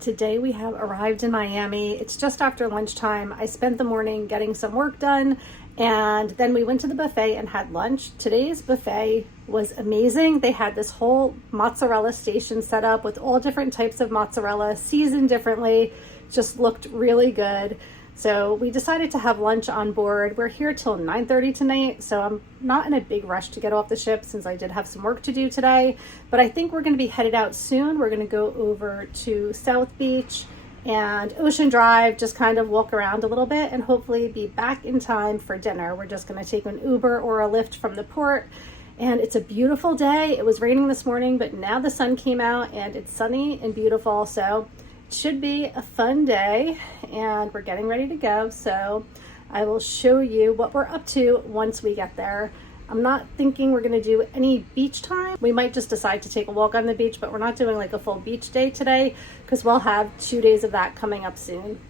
Today we have arrived in Miami. It's just after lunchtime. I spent the morning getting some work done, and then we went to the buffet and had lunch. Today's buffet was amazing. They had this whole mozzarella station set up with all different types of mozzarella, seasoned differently. Just looked really good. So we decided to have lunch on board. We're here till 9:30 tonight, so I'm not in a big rush to get off the ship since I did have some work to do today. But I think we're going to be headed out soon. We're going to go over to South Beach and Ocean Drive, just kind of walk around a little bit and hopefully be back in time for dinner. We're just going to take an Uber or a Lyft from the port. And it's a beautiful day. It was raining this morning, but now the sun came out and it's sunny and beautiful. So should be a fun day, and we're getting ready to go, so I will show you what we're up to once we get there. I'm not thinking we're going to do any beach time. We might just decide to take a walk on the beach, but we're not doing like a full beach day today because we'll have 2 days of that coming up soon.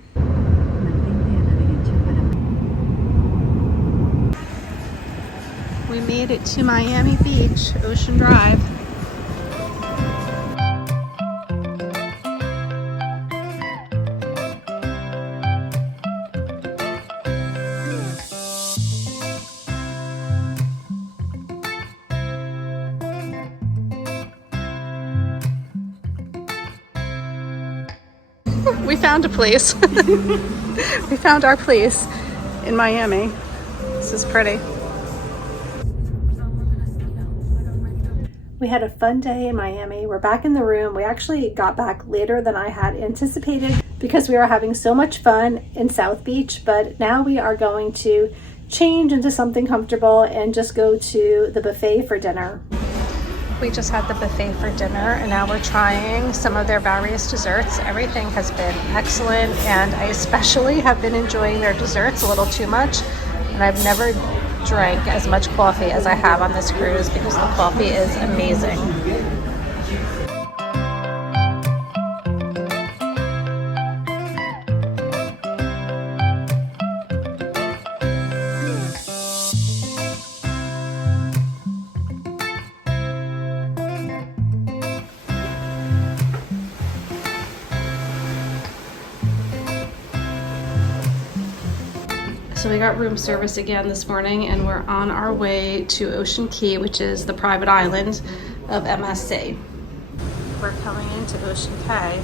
We made it to Miami Beach, Ocean Drive. We found a place. We found our place in Miami. This is pretty. We had a fun day in Miami. We're back in the room. We actually got back later than I had anticipated because we were having so much fun in South Beach, but now we are going to change into something comfortable and just go to the buffet for dinner. We just had the buffet for dinner and now we're trying some of their various desserts. Everything has been excellent, and I especially have been enjoying their desserts a little too much. And I've never drank as much coffee as I have on this cruise because the coffee is amazing. So we got room service again this morning, and we're on our way to Ocean Cay, which is the private island of MSC. We're coming into Ocean Cay.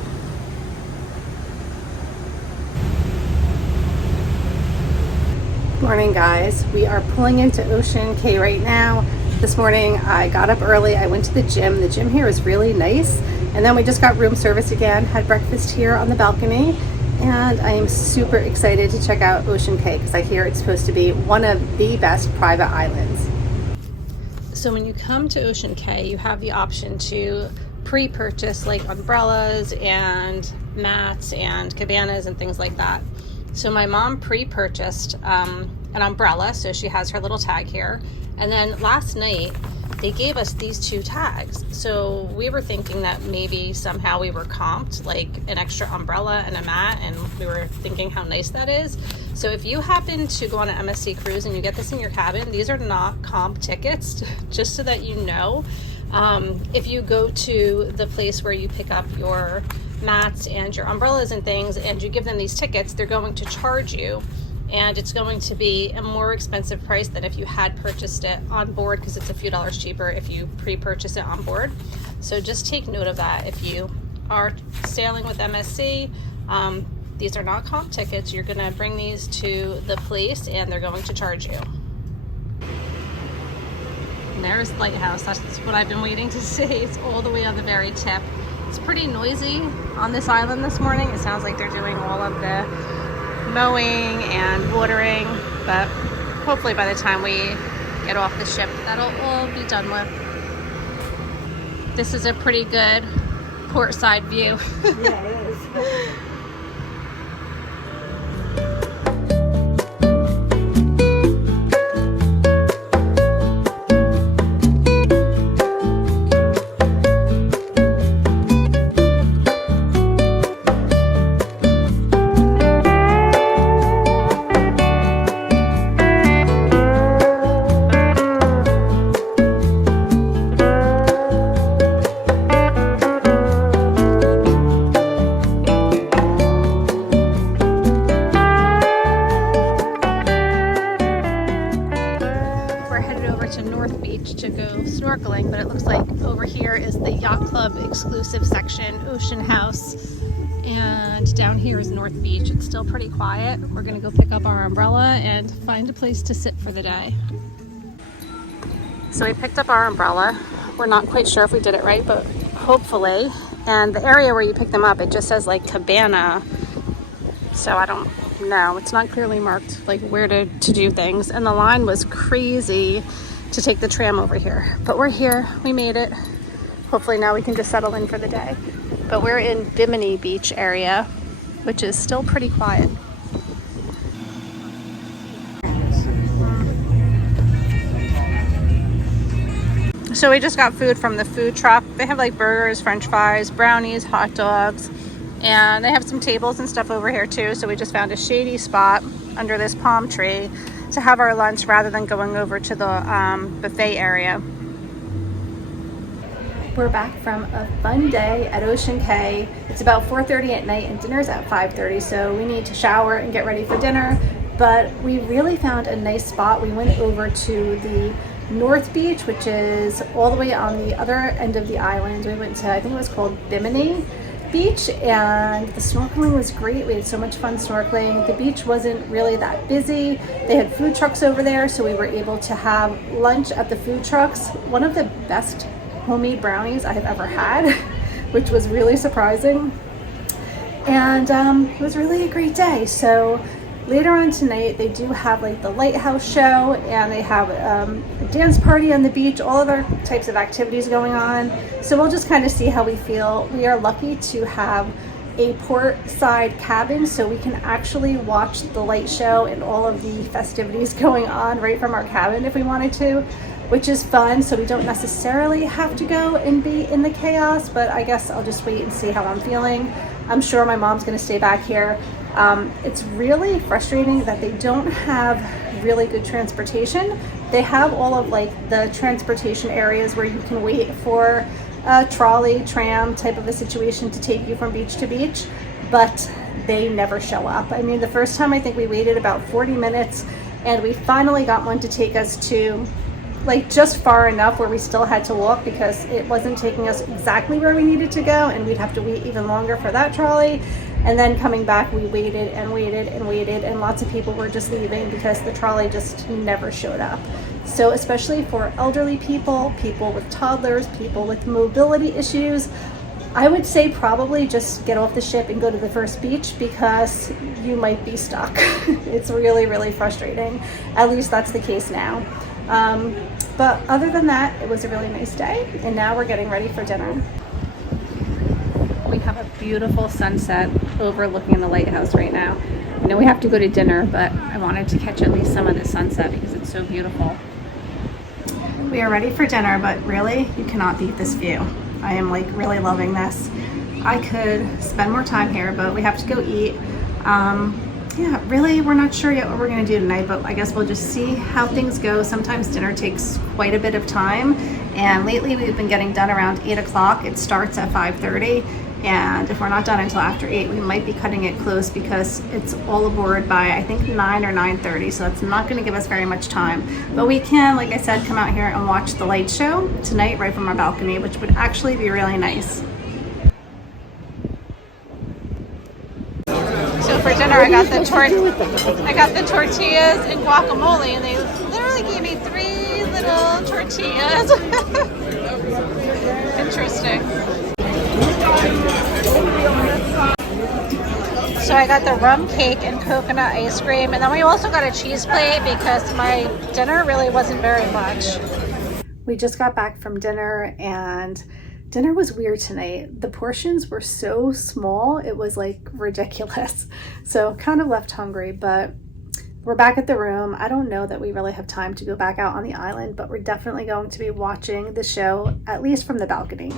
Morning, guys. We are pulling into Ocean Cay right now. This morning I got up early. I went to the gym. The gym here is really nice. And then we just got room service again, had breakfast here on the balcony. And I am super excited to check out Ocean Cay because I hear it's supposed to be one of the best private islands. So when you come to Ocean Cay, you have the option to pre-purchase like umbrellas and mats and cabanas and things like that. So my mom pre-purchased an umbrella, so she has her little tag here. And then last night, they gave us these 2 tags. So we were thinking that maybe somehow we were comped like an extra umbrella and a mat, and we were thinking how nice that is. So if you happen to go on an MSC cruise and you get this in your cabin, these are not comp tickets, just so that you know. If you go to the place where you pick up your mats and your umbrellas and things and you give them these tickets, they're going to charge you. And it's going to be a more expensive price than if you had purchased it on board, because it's a few dollars cheaper if you pre-purchase it on board. So just take note of that. If you are sailing with MSC, these are not comp tickets. You're going to bring these to the place and they're going to charge you. And there's the lighthouse. That's what I've been waiting to see. It's all the way on the very tip. It's pretty noisy on this island this morning. It sounds like they're doing all of the mowing and watering, but hopefully by the time we get off the ship, that'll all be done with. This is a pretty good port side view. Yeah, it is. over to North Beach to go snorkeling, but it looks like over here is the Yacht Club exclusive section, Ocean House, and down here is North Beach. It's still pretty quiet. We're gonna go pick up our umbrella and find a place to sit for the day. So we picked up our umbrella. We're not quite sure if we did it right, but hopefully. And the area where you pick them up, it just says like cabana. So I don't know. It's not clearly marked like where to do things. And the line was crazy to take the tram over here. But we're here. We made it. Hopefully now we can just settle in for the day. But we're in Bimini Beach area, which is still pretty quiet. So we just got food from the food truck. They have like burgers, french fries, brownies, hot dogs, and they have some tables and stuff over here too. So we just found a shady spot under this palm tree to have our lunch rather than going over to the buffet area. We're back from a fun day at Ocean Cay. It's about 4:30 at night and dinner's at 5:30, so we need to shower and get ready for dinner. But we really found a nice spot. We went over to the North Beach, which is all the way on the other end of the island. We went to, I think it was called Bimini Beach, and the snorkeling was great. We had so much fun snorkeling. The beach wasn't really that busy. They had food trucks over there, so we were able to have lunch at the food trucks. One of the best homemade brownies I have ever had, which was really surprising. And it was really a great day. So later on tonight, they do have like the lighthouse show, and they have a dance party on the beach, all other types of activities going on. So we'll just kind of see how we feel. We are lucky to have a port side cabin, so we can actually watch the light show and all of the festivities going on right from our cabin if we wanted to, which is fun. So we don't necessarily have to go and be in the chaos, but I guess I'll just wait and see how I'm feeling. I'm sure my mom's gonna stay back here. It's really frustrating that they don't have really good transportation. They have all of like the transportation areas where you can wait for a trolley, tram type of a situation to take you from beach to beach, but they never show up. I mean, the first time I think we waited about 40 minutes, and we finally got one to take us to like just far enough where we still had to walk because it wasn't taking us exactly where we needed to go, and we'd have to wait even longer for that trolley. And then coming back, we waited and waited and waited, and lots of people were just leaving because the trolley just never showed up. So especially for elderly people, people with toddlers, people with mobility issues, I would say probably just get off the ship and go to the first beach because you might be stuck. It's really, really frustrating. At least that's the case now. But other than that, it was a really nice day, and now we're getting ready for dinner. We have a beautiful sunset overlooking the lighthouse right now. I know we have to go to dinner, but I wanted to catch at least some of the sunset because it's so beautiful. We are ready for dinner, but really, you cannot beat this view. I am like really loving this. I could spend more time here, but we have to go eat. Yeah, really, we're not sure yet what we're gonna do tonight, but I guess we'll just see how things go. Sometimes dinner takes quite a bit of time, and lately we've been getting done around 8 o'clock. It starts at 5:30, and if we're not done until after 8, we might be cutting it close because it's all aboard by, I think, 9 or 9:30, so that's not gonna give us very much time. But we can, like I said, come out here and watch the light show tonight right from our balcony, which would actually be really nice. So for dinner, I got the tortillas and guacamole, and they literally gave me 3 little tortillas. Interesting. So I got the rum cake and coconut ice cream, and then we also got a cheese plate because my dinner really wasn't very much. We just got back from dinner, and dinner was weird tonight. The portions were so small, it was like ridiculous. So kind of left hungry, but we're back at the room. I don't know that we really have time to go back out on the island, but we're definitely going to be watching the show, at least from the balcony.